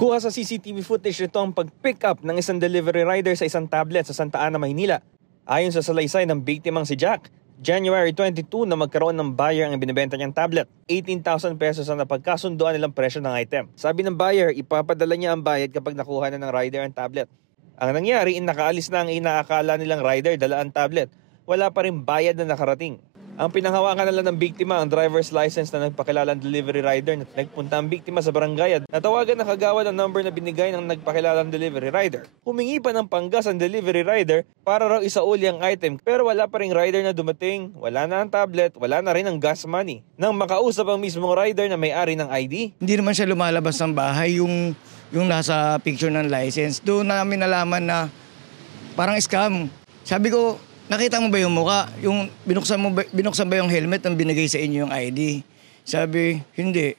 Kuha sa CCTV footage nito ang pag-pick up ng isang delivery rider sa isang tablet sa Santa Ana, Maynila. Ayon sa salaysay ng biktimang si Jack, January 22 na magkaroon ng buyer ang binibenta niyang tablet. 18,000 pesos ang napagkasunduan nilang presyo ng item. Sabi ng buyer, ipapadala niya ang bayad kapag nakuha na ng rider ang tablet. Ang nangyari, nakaalis na ang inaakala nilang rider dala ang tablet. Wala pa rin bayad na nakarating. Ang pinanghawakan na lang ng biktima ang driver's license na nagpakilalang delivery rider na nagpunta ang biktima sa barangay at natawagan na kagawad ang number na binigay ng nagpakilalang delivery rider. Humingi pa ng panggas ang delivery rider para raw isauli ang item pero wala pa ring rider na dumating, wala na ang tablet, wala na rin ang gas money. Nang makausap ang mismong rider na may-ari ng ID, hindi naman siya lumalabas ng bahay yung nasa picture ng license. Doon namin nalaman na parang scam. Sabi ko, nakita mo ba yung mukha? Yung binuksan ba yung helmet nang binigay sa inyo yung ID? Sabi, hindi.